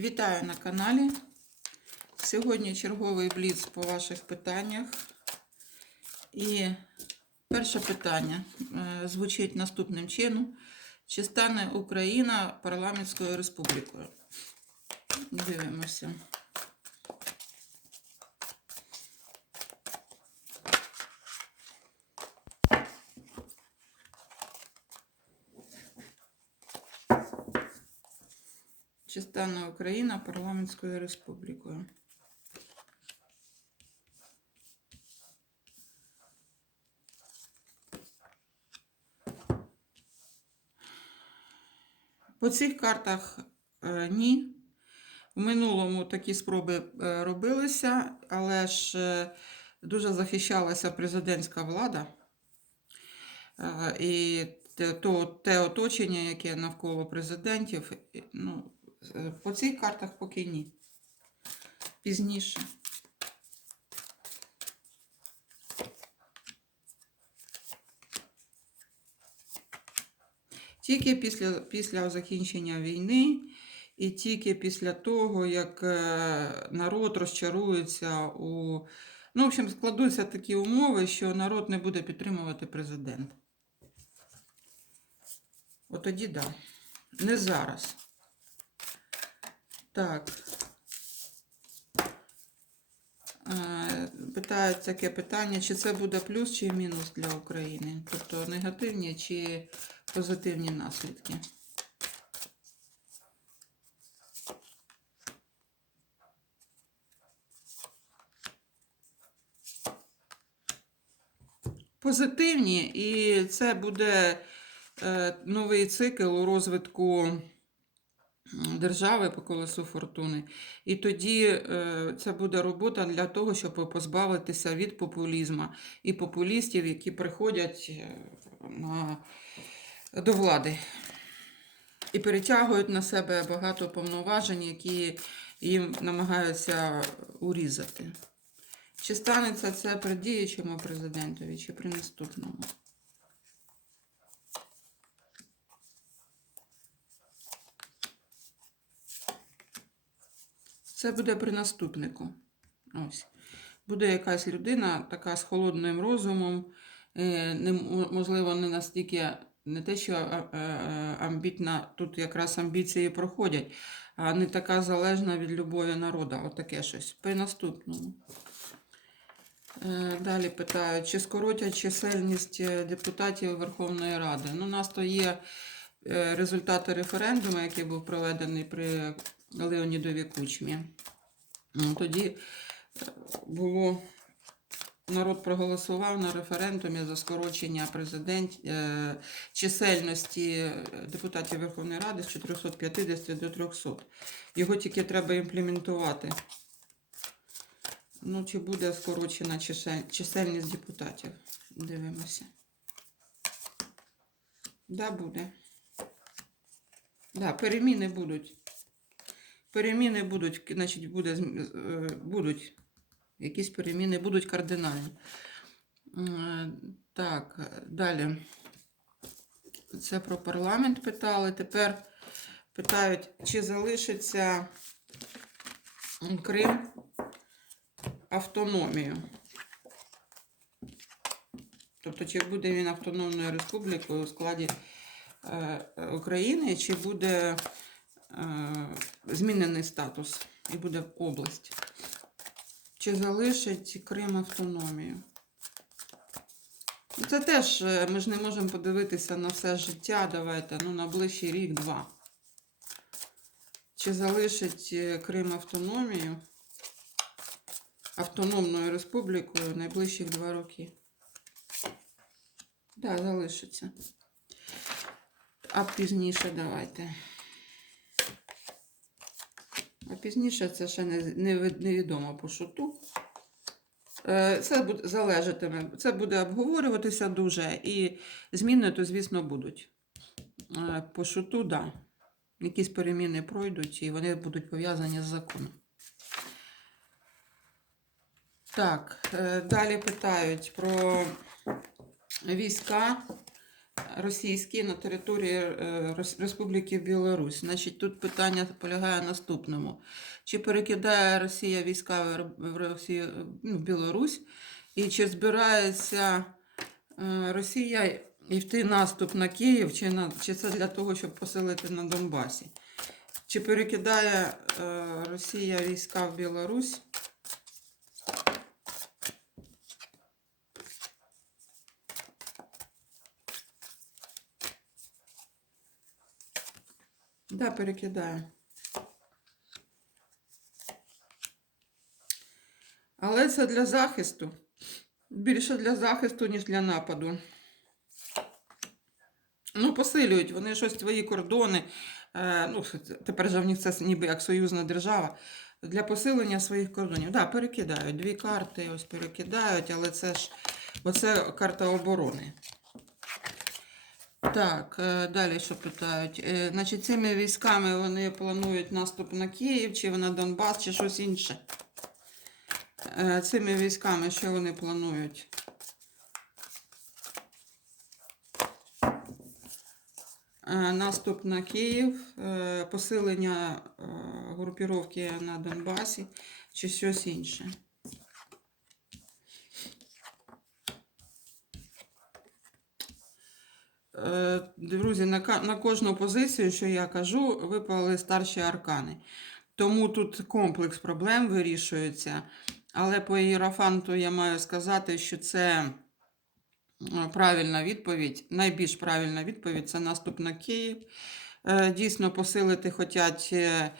Вітаю на каналі. Сьогодні черговий бліц по ваших питаннях. І перше питання е, звучить наступним чином: чи стане Україна парламентською республікою? Дивимося. Чи стане Україна парламентською республікою? По цих картах е, ні. В минулому такі спроби е, робилися, але ж е, дуже захищалася президентська влада. І те, то, те оточення, яке навколо президентів, ну, по цих картах поки ні. Пізніше. Тільки після, після закінчення війни і тільки після того, як е, народ розчарується у. Ну, в общем, складуться такі умови, що народ не буде підтримувати президента. От тоді так. Да. Не зараз. Так. Питають таке питання, чи це буде плюс чи мінус для України? Тобто негативні чи позитивні наслідки? Позитивні, і це буде е, новий цикл у розвитку держави по колесу фортуни. І тоді е, це буде робота для того, щоб позбавитися від популізму і популістів, які приходять е, на, до влади і перетягують на себе багато повноважень, які їм намагаються урізати. Чи станеться це при діючому президентові, чи при наступному? Це буде при наступнику. Ось. Буде якась людина, така з холодним розумом, е, не, можливо, не настільки, не те, що а- а- амбітна, тут якраз амбіції проходять, а не така залежна від любові народу. Отаке щось. При наступному. Е, Далі питають, чи скоротять чисельність е, депутатів Верховної Ради. Ну, у нас то є е, результати референдуму, який був проведений при Леонідові Кучмі. Ну, Тоді е, було народ проголосував на референдумі за скорочення президент, е, чисельності е, депутатів Верховної Ради з 450 до 300. Його тільки треба імплементувати. Ну, чи буде скорочена чисельність депутатів? Дивимося. Да, буде. Да, переміни будуть. Переміни будуть, значить, буде, е, будуть. Якісь переміни будуть кардинальні. Е, Так, далі. Це про парламент питали. Тепер питають, чи залишиться Крим автономію. Тобто, чи буде він автономною республікою у складі е, України, чи буде е, змінений статус і буде область? Чи залишить Крим автономію? Це теж е, ми ж не можемо подивитися на все життя. Давайте, ну, на ближчий рік-два. Чи залишить е, Крим автономію? Автономною республікою найближчих два роки. Так, да, залишиться. А пізніше давайте. Пізніше це ще не, не, невідомо по шуту. Е, Це буде залежатиме. Це буде обговорюватися дуже, і зміни, то, звісно, будуть. Е, По шуту. Да. Якісь переміни пройдуть, і вони будуть пов'язані з законом. Так, е, далі питають про війська російські на території е, Республіки Білорусь. Значить, тут питання полягає наступному: чи перекидає Росія війська в Росію, ну, в Білорусь, і чи збирається е, Росія йти наступ на Київ, чи, на, чи це для того, щоб посилити на Донбасі? Чи перекидає е, Росія війська в Білорусь? Да, перекидає. Але це для захисту. Більше для захисту, ніж для нападу. Ну, посилюють вони щось твої кордони. Е, ну, тепер же в них це ніби як союзна держава. Для посилення своїх кордонів. Да, перекидають. Дві карти ось перекидають, але це ж оце карта оборони. Так, е, далі що питають? Е, Значить, цими військами вони планують наступ на Київ, чи на Донбас, чи щось інше. Е, Цими військами що вони планують? Наступ на Київ, посилення групіровки на Донбасі, чи щось інше. Друзі, на, кожну позицію, що я кажу, випали старші аркани. Тому тут комплекс проблем вирішується. Але по іерофанту я маю сказати, що це е, правильна відповідь. Найбільш правильна відповідь це наступ на Київ. Е, Дійсно, посилити хочуть е,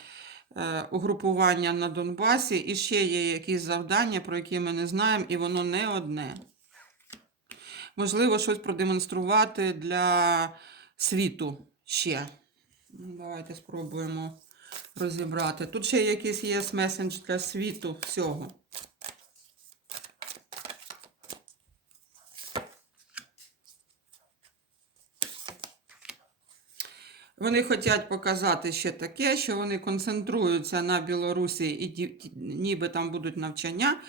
е, угрупування на Донбасі. І ще є якісь завдання, про які ми не знаємо, і воно не одне. Можливо, щось продемонструвати для світу ще. Ну, Давайте спробуємо розібрати. Тут ще якийсь є месендж для світу всього. Вони хочуть показати ще таке, що вони концентруються на Білорусі і ніби там будуть навчання,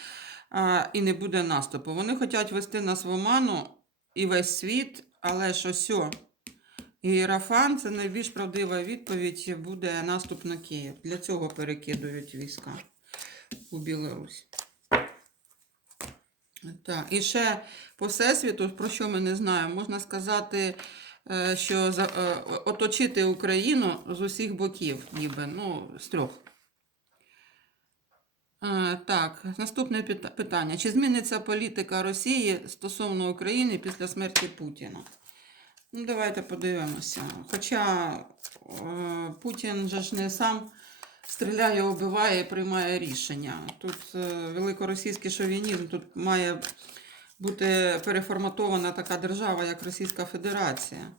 і не буде наступу. Вони хочуть вести нас в оману і весь світ, але що сьо. Іерафан це найбільш правдива відповідь буде наступ на Київ. Для цього перекидують війська у Білорусь. Так, і ще по всесвіту, про що ми не знаємо, можна сказати, е, що е, оточити Україну з усіх боків, ніби, ну, з трьох. Е, Так, наступне питання. Чи зміниться політика Росії стосовно України після смерті Путіна? Ну, давайте подивимося. Хоча е, Путін же ж не сам стріляє, убиває і приймає рішення. Тут е, великоросійський шовінізм, тут має бути переформатована така держава, як Російська Федерація.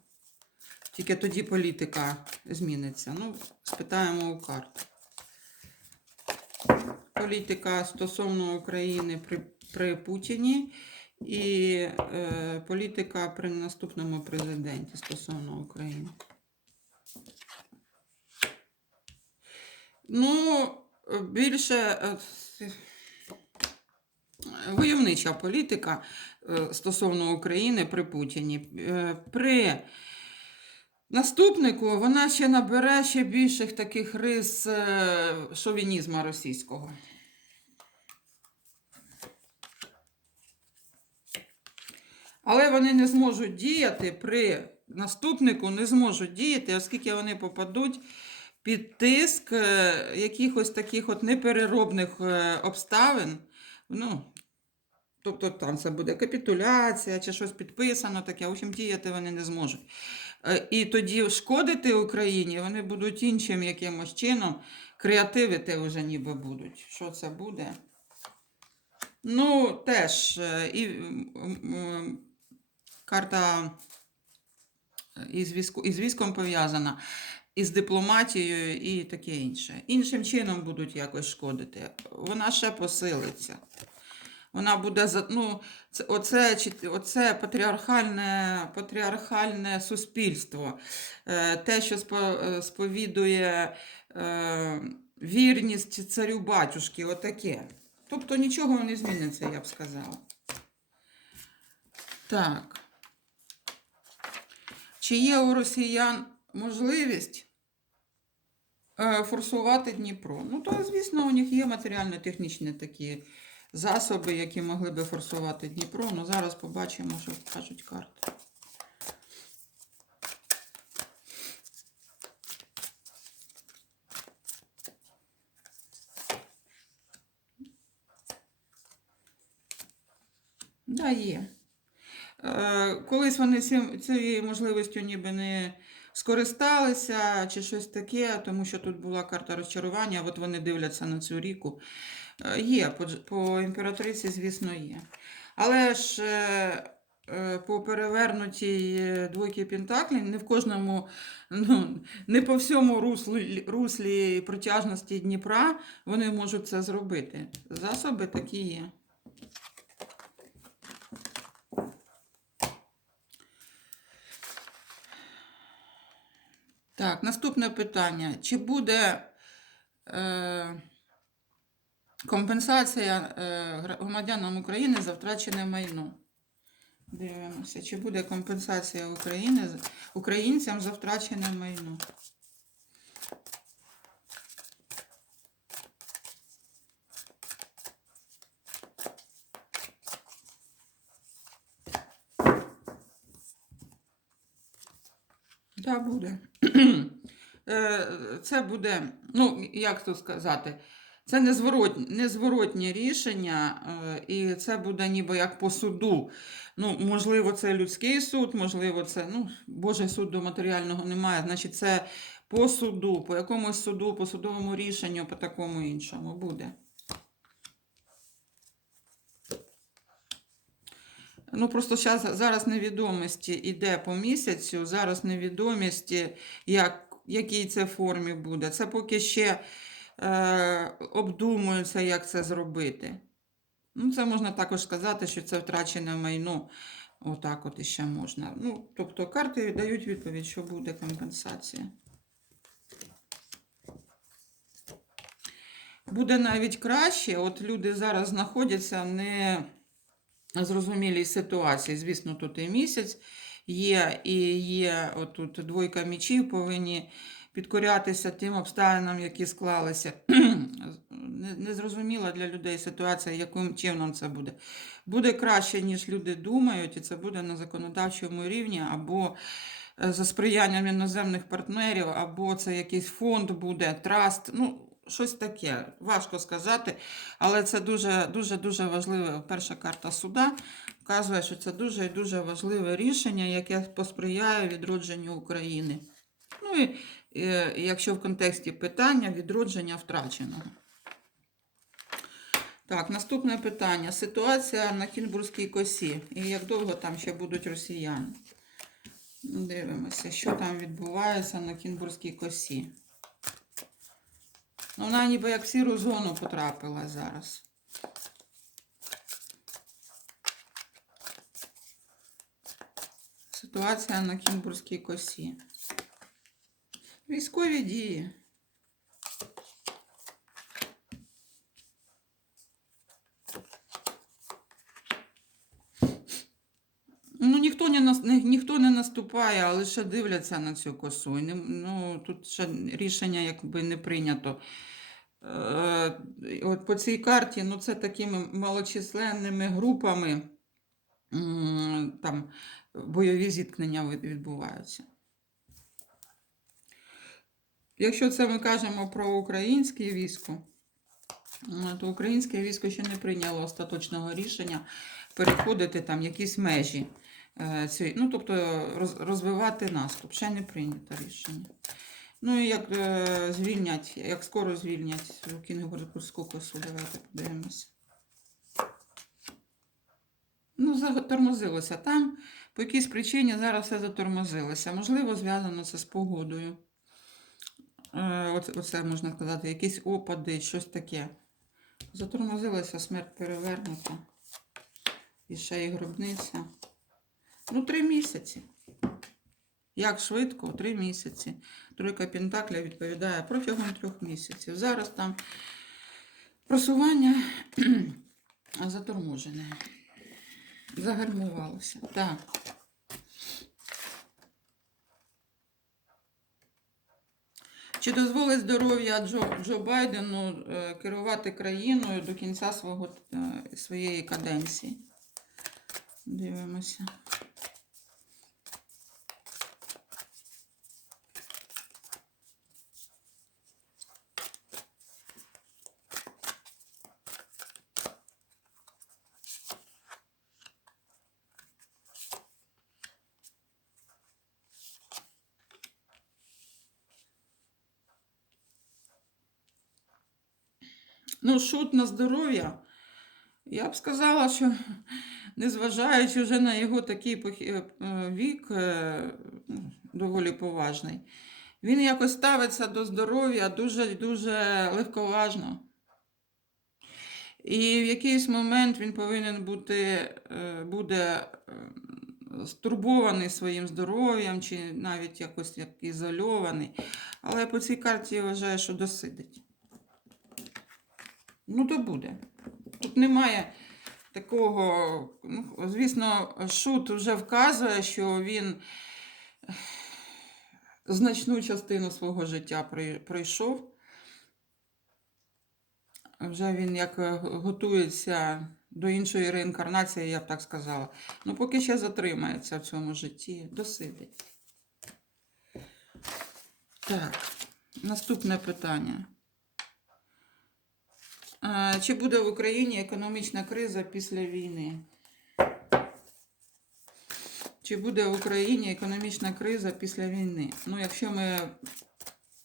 Тільки тоді політика зміниться. Ну, спитаємо у карт. Політика стосовно України при, при Путіні і е, політика при наступному президенті стосовно України. Ну, більше е, войовнича політика е, стосовно України при Путіні. Е, При наступнику вона ще набере ще більших таких рис е, шовінізму російського. Але вони не зможуть діяти при наступнику, не зможуть діяти, оскільки вони попадуть під тиск е, якихось таких от непереробних е, обставин. Ну, тобто там це буде капітуляція чи щось підписано таке, в общем, діяти вони не зможуть. Е, І тоді шкодити Україні вони будуть іншим якимось чином, креативити вже ніби будуть. Що це буде? Ну, теж е, і карта е, із, військо, із військом пов'язана, із дипломатією і таке інше. Іншим чином будуть якось шкодити. Вона ще посилиться. Вона буде ну, це, оце, оце патріархальне, патріархальне суспільство, е, те, що е, сповідує е, вірність царю батюшки, отаке. Тобто нічого не зміниться, я б сказала. Так. Чи є у росіян можливість форсувати Дніпро? Ну, то, звісно, у них є матеріально-технічні такі засоби, які могли би форсувати Дніпро. Ну, зараз побачимо, що кажуть карти. Да, є. Е, Колись вони цією можливістю ніби не скористалися чи щось таке, тому що тут була карта розчарування, от вони дивляться на цю ріку. Е, Є, по, по імператриці, звісно, є. Але ж е, е, по перевернутій двойки Пентаклі не в кожному, ну, не по всьому руслі, руслі протяжності Дніпра вони можуть це зробити. Засоби такі є. Так, наступне питання. Чи буде е, компенсація е, громадянам України за втрачене майно? Дивимося, чи буде компенсація України, українцям за втрачене майно? Так, буде. Е, Це буде, ну, як тут сказати, це незворотні рішення, е, і це буде ніби як по суду. Ну, можливо, це людський суд, можливо, це, ну, Божий суд до матеріального немає. Значить, це по суду, по якомусь суду, по судовому рішенню, по такому іншому буде. Ну, просто щас, зараз невідомості йде по місяцю, зараз невідомості, як, якій це формі буде. Це поки ще е, обдумується, як це зробити. Ну, це можна також сказати, що це втрачене майно. Отак от іще можна. Ну, тобто карти дають відповідь, що буде компенсація. Буде навіть краще, от люди зараз знаходяться не зрозумілій ситуації. Звісно, тут і місяць є, і є отут двойка мічів, повинні підкорятися тим обставинам, які склалися. Незрозуміла для людей ситуація, яким чином це буде. Буде краще, ніж люди думають, і це буде на законодавчому рівні, або е, за сприянням іноземних партнерів, або це якийсь фонд буде, траст. Ну, щось таке. Важко сказати. Але це дуже дуже важливе. Перша карта суда вказує, що це дуже і дуже важливе рішення, яке посприяє відродженню України. Ну і е, якщо в контексті питання відродження втраченого. Так, наступне питання. Ситуація на Кінбурзькій косі. І як довго там ще будуть росіяни? Дивимося, що там відбувається на Кінбурзькій косі. Вона ніби як в сіру зону потрапила зараз. Ситуація на Кінбурзькій косі. Військові дії. Ну, ніхто не, ні- ніхто не наступає, а лише дивляться на цю косу. Ну, тут ще рішення якби не прийнято. Е, от по цій карті, ну, це такими малочисленними групами там бойові зіткнення відбуваються. Якщо це ми кажемо про українське військо, то українське військо ще не прийняло остаточного рішення переходити там якісь межі. е, Ну, тобто розвивати наступ. Ще не прийнято рішення. Ну і як е, звільнять, як скоро звільнять Кінгурську косу, давайте подивимося. Ну, затормозилося там. По якійсь причині зараз все затормозилося. Можливо, зв'язано це з погодою. Е, оце, оце можна сказати, якісь опади, щось таке. Затормозилася смерть перевернута. І ще й гробниця. Ну, три місяці. Як швидко? Три місяці. Тройка Пентакля відповідає протягом трьох місяців. Зараз там просування заторможене. Загармувалося. Так. Чи дозволить здоров'я Джо Джо Байдену е, керувати країною до кінця свого, е, своєї каденції? Дивимося. Шут на здоров'я. Я б сказала, що незважаючи вже на його такий е, е, вік, е, ну, доволі поважний, він якось ставиться до здоров'я дуже-дуже легковажно. І в якийсь момент він повинен бути, буде стурбований своїм здоров'ям, чи навіть якось як ізольований. Але по цій карті я вважаю, що досидить. Ну, то буде. Тут немає такого. Ну, звісно, шут вже вказує, що він значну частину свого життя прой- пройшов. Вже він як е, готується до іншої реінкарнації, я б так сказала. Ну, поки ще затримається в цьому житті, досидить. Так, наступне питання. Чи буде в Україні економічна криза після війни? Чи буде в Україні економічна криза після війни? Ну, якщо ми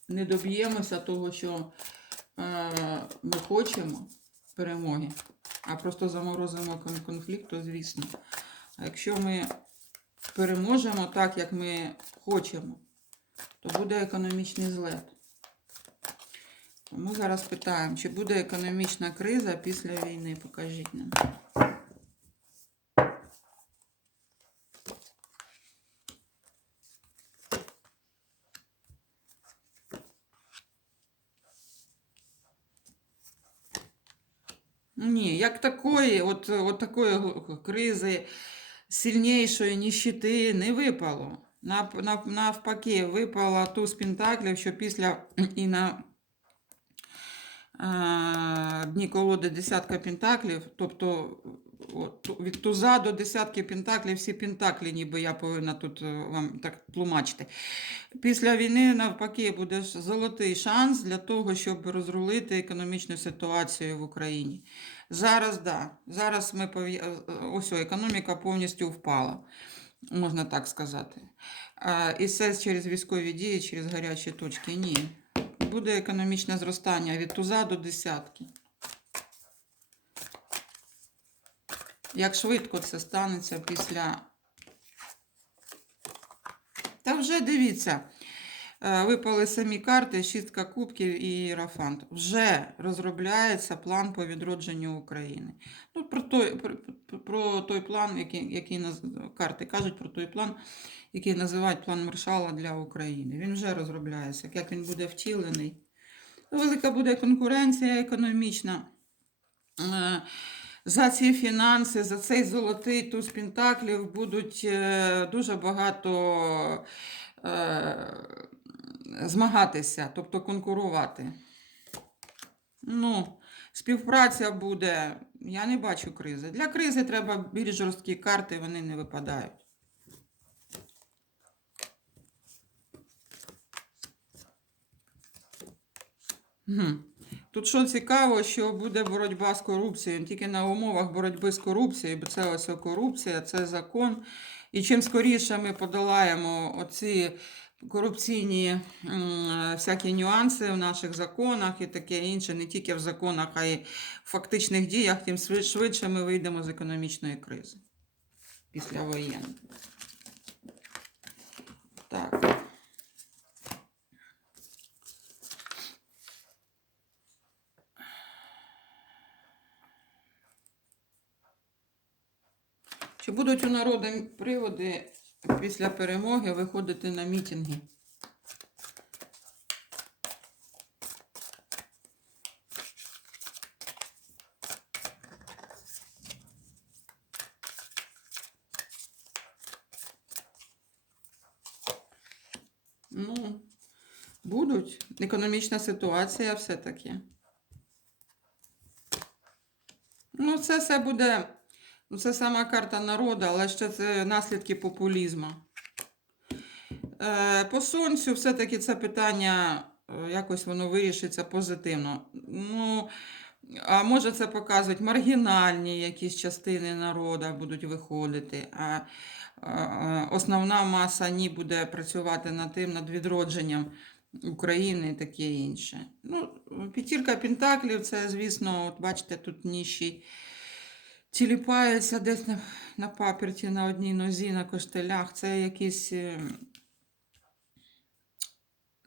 не доб'ємося того, що ми хочемо перемоги, а просто заморозимо кон- конфлікт, то звісно. А якщо ми переможемо так, як ми хочемо, то буде економічний злет. Тому зараз питаємо, чи буде економічна криза після війни? Покажіть нам. Ні, як такої, от, от такої кризи сильнішої ніщити не випало. Нав- нав- Навпаки, випала туз пентаклів, що після і на дні колоди десятка пентаклів, тобто от, від туза до десятки пентаклів, всі пентаклі, ніби я повинна тут е, вам так тлумачити. Після війни, навпаки, буде золотий шанс для того, щоб розрулити економічну ситуацію в Україні. Зараз, да, зараз ми пов'я- е, ось економіка повністю впала, можна так сказати. І це через військові дії, через гарячі точки. Ні. Буде економічне зростання від туза до десятки. Як швидко це станеться після. Та вже дивіться, випали самі карти, шістка кубків і Іерофант. Вже розробляється план по відродженню України. Ну, про той, про, про той план, який, який карти кажуть про той план, який називають план Маршала для України. Він вже розробляється. Як він буде втілений? Велика буде конкуренція економічна. Е, За ці фінанси, за цей золотий туз пентаклів будуть е, дуже багато е, змагатися, тобто конкурувати. Ну, співпраця буде. Я не бачу кризи. Для кризи треба більш жорсткі карти, вони не випадають. Тут що цікаво, що буде боротьба з корупцією тільки на умовах боротьби з корупцією, бо це ось корупція, це закон. І чим скоріше ми подолаємо оці корупційні всякі нюанси в наших законах і таке інше, не тільки в законах, а й в фактичних діях, тим швидше ми вийдемо з економічної кризи після воєнної. Так. Чи будуть у народу приводи після перемоги виходити на мітинги? Ну, Будуть. Економічна ситуація все-таки. Ну, це все буде. Ну, це сама карта народу, але ще це наслідки популізму. Е, по сонцю все-таки це питання е, якось воно вирішиться позитивно. Ну, а може це показують маргінальні якісь частини народу будуть виходити, а, основна маса ні буде працювати над тим, над відродженням України і таке інше. Ну, п'ятірка Пентаклів, це, звісно, от бачите, тут ніщий тіліпається десь на, на паперті, на одній нозі, на костелях. Це якісь. е,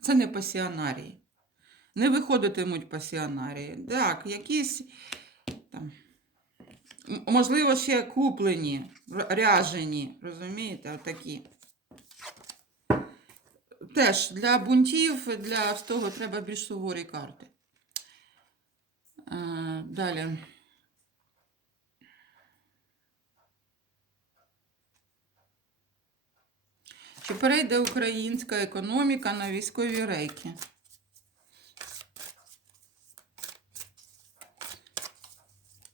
Це не пасіонарії. Не виходитимуть пасіонарії. Так, якісь там. Можливо, ще куплені, ряжені, розумієте, отакі. Теж для бунтів, для того треба більш суворі карти. Е, Далі. Чи перейде українська економіка на військові рейки?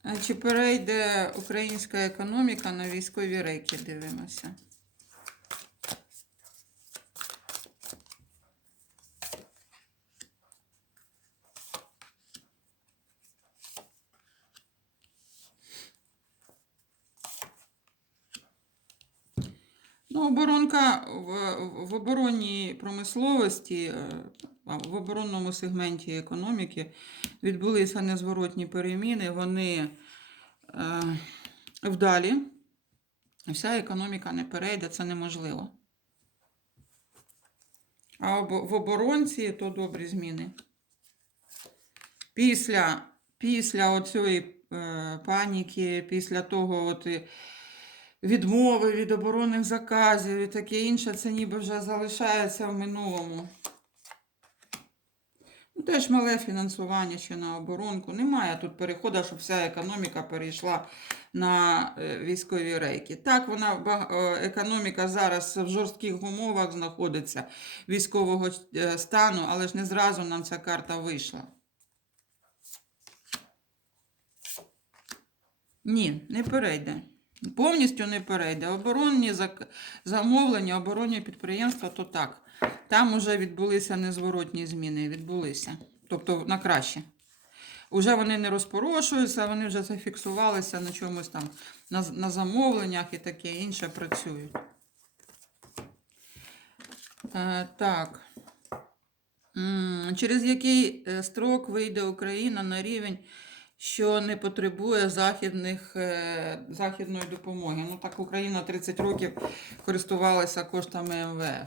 Е, Чи перейде українська економіка на військові рейки? Дивимося. Ну, в, в оборонній промисловості, е, в оборонному сегменті економіки відбулися незворотні переміни. Вони е, вдалі. Вся економіка не перейде, це неможливо. А в оборонці то добрі зміни. Після, після оцієї е, паніки, після того от, відмови від оборонних заказів і таке інше, це ніби вже залишається в минулому. Ну, теж мале фінансування ще на оборонку. Немає тут переходу, щоб вся економіка перейшла на е, військові рейки. Так, вона е, економіка зараз в жорстких умовах знаходиться військового е, стану, але ж не зразу нам ця карта вийшла. Ні, не перейде. Повністю не перейде. Оборонні замовлення, оборонні підприємства, то так. Там вже відбулися незворотні зміни. Відбулися. Тобто на краще. Уже вони не розпорошуються, вони вже зафіксувалися на чомусь там, на, на замовленнях і таке інше працюють. Е, так. Через який е, строк вийде Україна на рівень, що не потребує західних, е, західної допомоги? Ну так Україна 30 років користувалася коштами МВФ.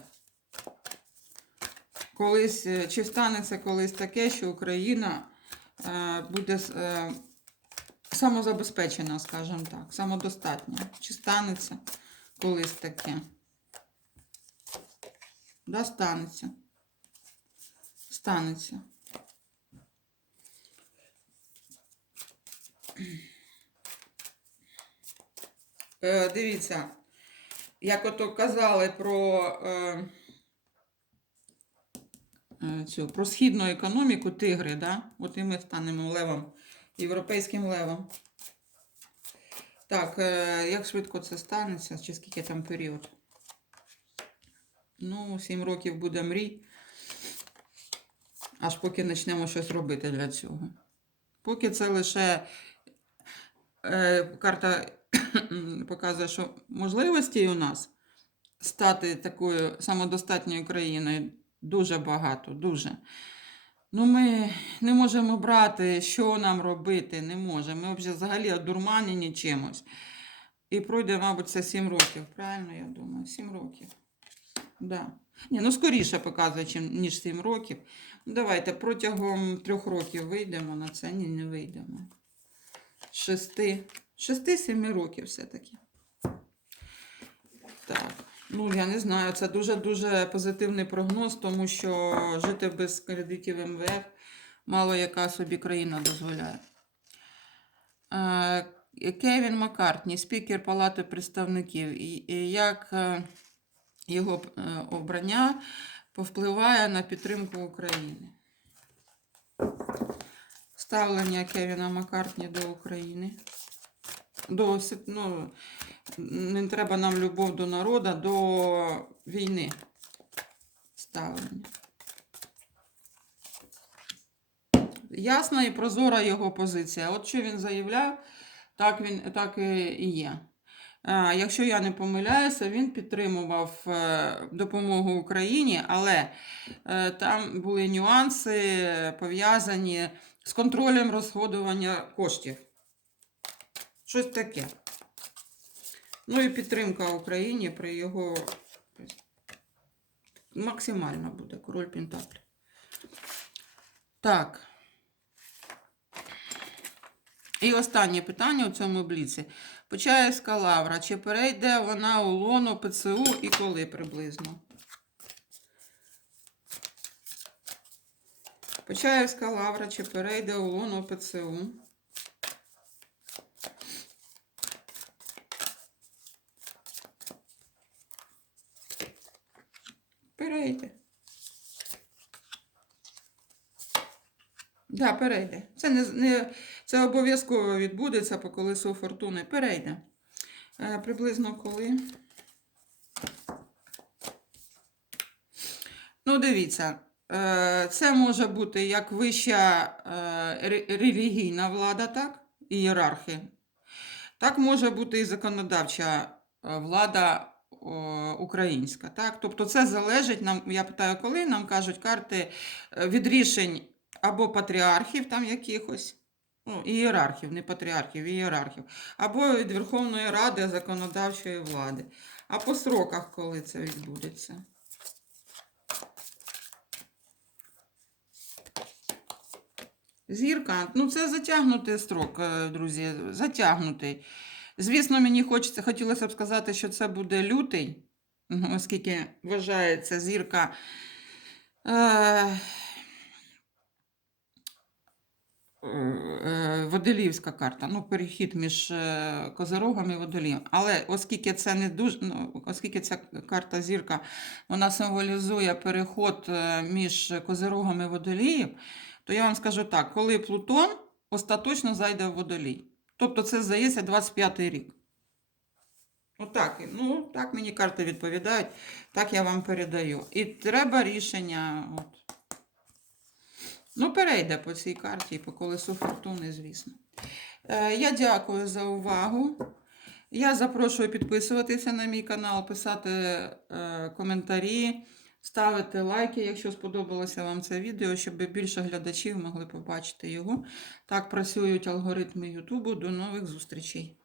Колись, е, чи станеться колись таке, що Україна е, буде самозабезпечена, скажімо так, самодостатня? Чи станеться колись таке? Да, станеться. Станеться. Е, дивіться, як ото казали про, е, е, цю, про східну економіку тигри, да? от і ми станемо левом, європейським левом. Так, е, як швидко це станеться, чи скільки там період? Ну, 7 років буде мрій. Аж поки почнемо щось робити для цього. Поки це лише карта показує, що можливостей у нас стати такою самодостатньою країною дуже багато, дуже. Ну, ми не можемо брати, що нам робити, не можемо. Ми вже взагалі одурманені чимось. І пройде, мабуть, це 7 років. Правильно, я думаю, 7 років. Да. Ні, ну скоріше показує, ніж 7 років. Ну, Давайте протягом трьох років вийдемо на це. Ні, не вийдемо. Шести. Шести-семи років все-таки. Так. Ну, я не знаю, це дуже-дуже позитивний прогноз, тому що жити без кредитів МВФ мало яка собі країна дозволяє. Е, Кевін Маккартні, спікер Палати представників. Як е, його е, обрання повпливає на підтримку України. Ставлення Кевіна Маккартні до України. До, ну, не треба нам любов до народу, до війни. Ставлення. Ясна і прозора його позиція. От що він заявляв, так, він, так і є. А, Якщо я не помиляюся, він підтримував е, допомогу Україні, але е, там були нюанси пов'язані з контролем розходування коштів. Щось таке. Ну і підтримка Україні при його максимальна буде король Пентаклі. Так. І останнє питання у цьому бліці. Почаївська лавра. Чи перейде вона у лоно ПЦУ і коли приблизно? Почаївська лавра. Чи перейде у лоно ПЦУ? Перейде. Да, перейде. Це не, не це обов'язково відбудеться по колесу фортуни. Перейде. Е, приблизно коли. Ну, дивіться, е, це може бути як вища е, релігійна влада, так? Ієрархи. Так може бути і законодавча влада українська. Так? Тобто це залежить нам, я питаю, коли нам кажуть карти від рішень або патріархів там якихось, ну, ієрархів, не патріархів, ієрархів, або від Верховної Ради законодавчої влади. А по сроках, коли це відбудеться. Зірка, ну це затягнутий строк, е, друзі, затягнутий. Звісно, мені хочеться, хотілося б сказати, що це буде лютий, оскільки вважається зірка. Е, Водоліївська карта, ну, перехід між е, Козирогом і Водолієм. Але оскільки це не дуже, ну, оскільки ця карта зірка вона символізує переход е, між Козирогом і Водолієм, то я вам скажу так: коли Плутон остаточно зайде в Водолій. Тобто це, здається, 25-й рік. Отак, ну, так мені карти відповідають, так я вам передаю. І треба рішення. От. Ну, перейде по цій карті по колесу фортуни, звісно. Е, я дякую за увагу. Я запрошую підписуватися на мій канал, писати е, коментарі, ставити лайки, якщо сподобалося вам це відео, щоб більше глядачів могли побачити його. Так працюють алгоритми Ютубу. До нових зустрічей!